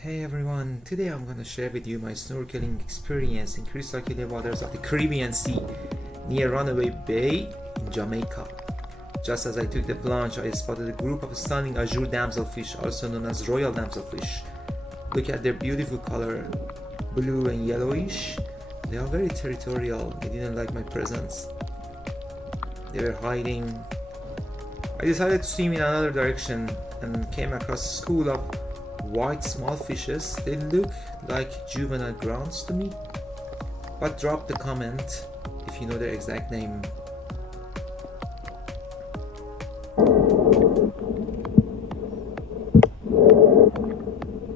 Hey everyone, today I'm gonna share with you my snorkeling experience in crystal clear waters of the Caribbean Sea near Runaway Bay in Jamaica. Just as I took the plunge, I spotted a group of stunning Azure Damselfish, also known as Royal Damselfish. Look at their beautiful color, blue and yellowish. They are very territorial, they didn't like my presence. They were hiding. I decided to swim in another direction and came across a school of white small fishes. They look like juvenile grunts to me, but drop the comment if you know their exact name.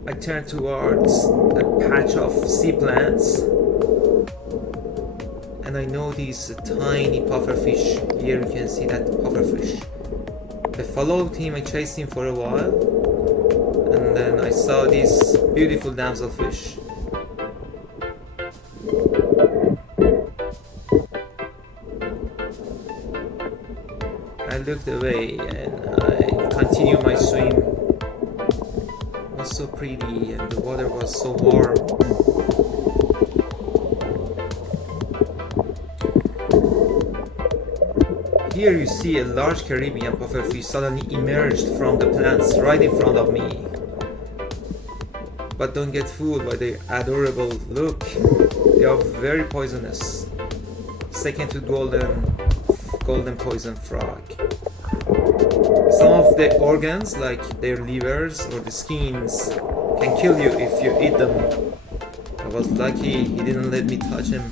I turned towards a patch of sea plants and I noticed a tiny pufferfish. Here you can see that pufferfish. I followed him, I chased him for a while, and then I saw this beautiful damselfish. I looked away and I continued my swim. It was so pretty and the water was so warm. Here you see a large Caribbean pufferfish suddenly emerged from the plants right in front of me. But don't get fooled by their adorable look. They are very poisonous. Second to golden poison frog. Some of the organs, like their livers or the skins, can kill you if you eat them. I was lucky he didn't let me touch him.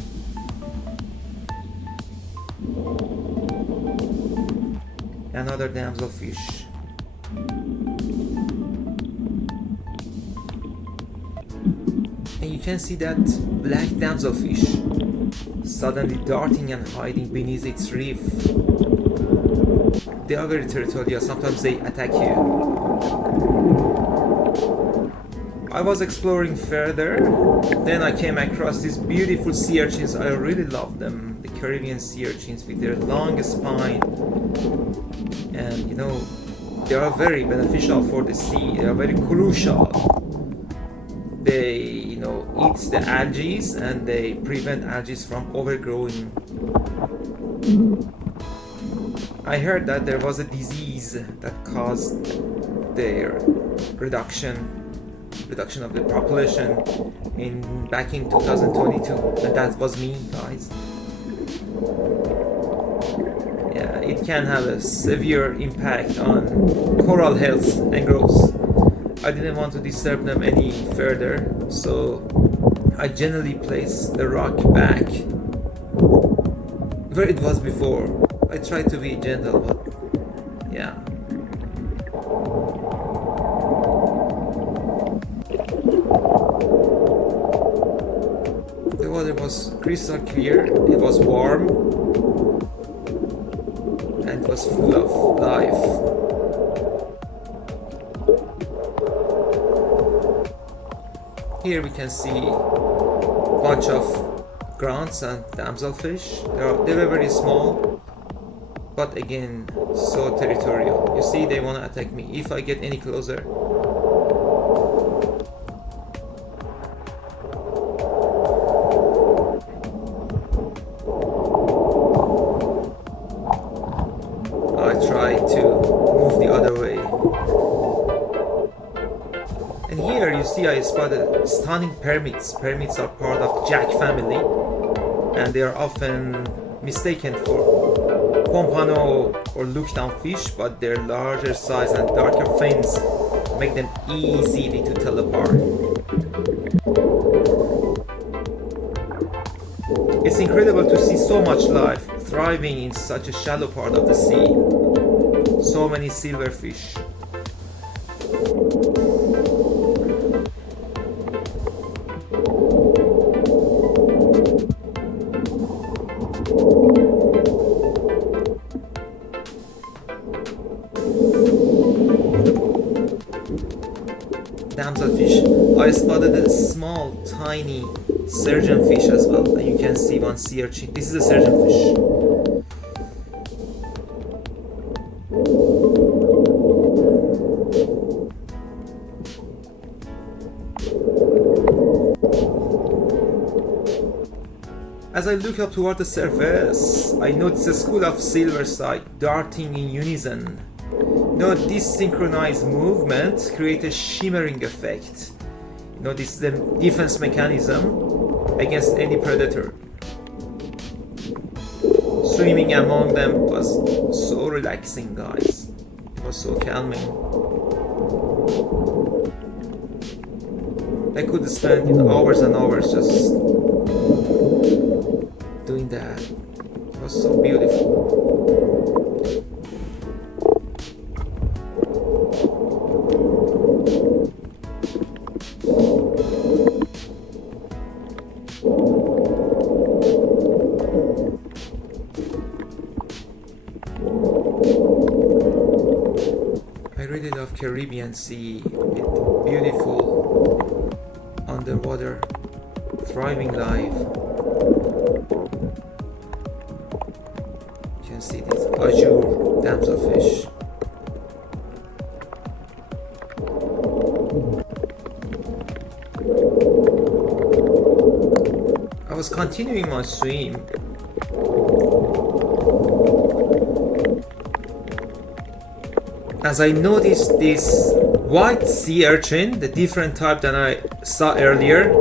Another damselfish. And you can see that black damselfish suddenly darting and hiding beneath its reef. They are very territorial, sometimes they attack you. I was exploring further, then I came across these beautiful sea urchins. I really love them, the Caribbean sea urchins with their long spine. And you know, they are very beneficial for the sea, they are very crucial. They, eat the algae and they prevent algae from overgrowing. I heard that there was a disease that caused their reduction of the population back in 2022, and that was me, guys. Yeah, it can have a severe impact on coral health and growth. I didn't want to disturb them any further, so I generally placed the rock back where it was before. I tried to be gentle, but yeah. The water was crystal clear, it was warm, and it was full of life. Here we can see a bunch of grunts and damselfish. They were very small, but again, so territorial. You see, they want to attack me if I get any closer. I try to move the other way. And here you see I spotted stunning permits. Permits are part of jack family and they are often mistaken for pompano or lookdown fish, but their larger size and darker fins make them easily to tell apart. It's incredible to see so much life thriving in such a shallow part of the sea. So many silverfish. Damselfish. I spotted a small, tiny surgeonfish as well, and you can see one sea urchin. This is a surgeonfish. As I look up toward the surface, I notice a school of Silversides darting in unison. Note this synchronized movement creates a shimmering effect. This is the defense mechanism against any predator. Swimming among them was so relaxing, guys. It was so calming. I could spend hours and hours just doing that. It was so beautiful. I really love Caribbean Sea with beautiful underwater thriving life. You can see this Azure Damselfish. I was continuing my swim as I noticed this white sea urchin, the different type that I saw earlier.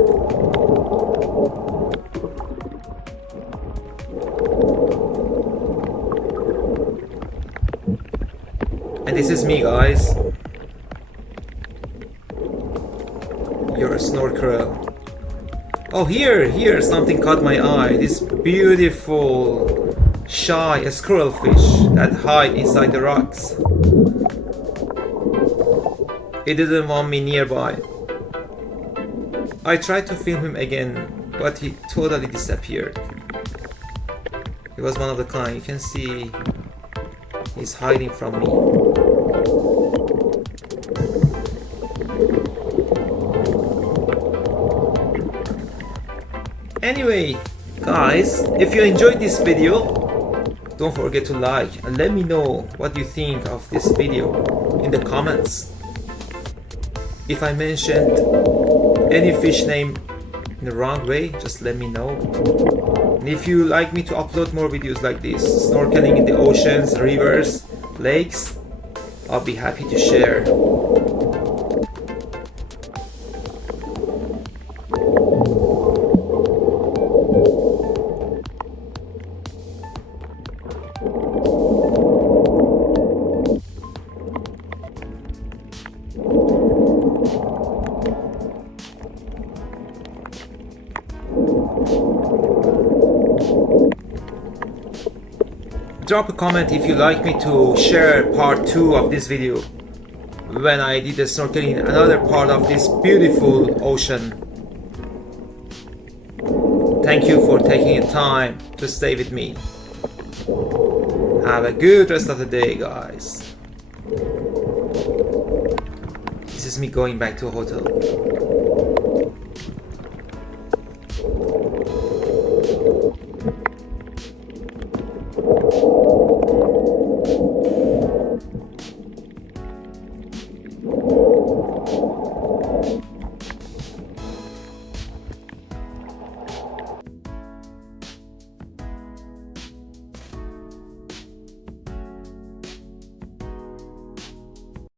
And this is me, guys. You're a snorkeler. Oh, here something caught my eye. This beautiful shy squirrelfish that hide inside the rocks. He didn't want me nearby. I tried to film him again, but he totally disappeared. He was one of the kind. You can see he's hiding from me. Anyway, guys, if you enjoyed this video, don't forget to like and let me know what you think of this video in the comments. If I mentioned any fish name in the wrong way, just let me know. And if you like me to upload more videos like this, snorkeling in the oceans, rivers, lakes, I'll be happy to share. Drop a comment if you like me to share part 2 of this video when I did the snorkeling in another part of this beautiful ocean. Thank you for taking the time to stay with me. Have a good rest of the day, guys. This is me going back to a hotel. You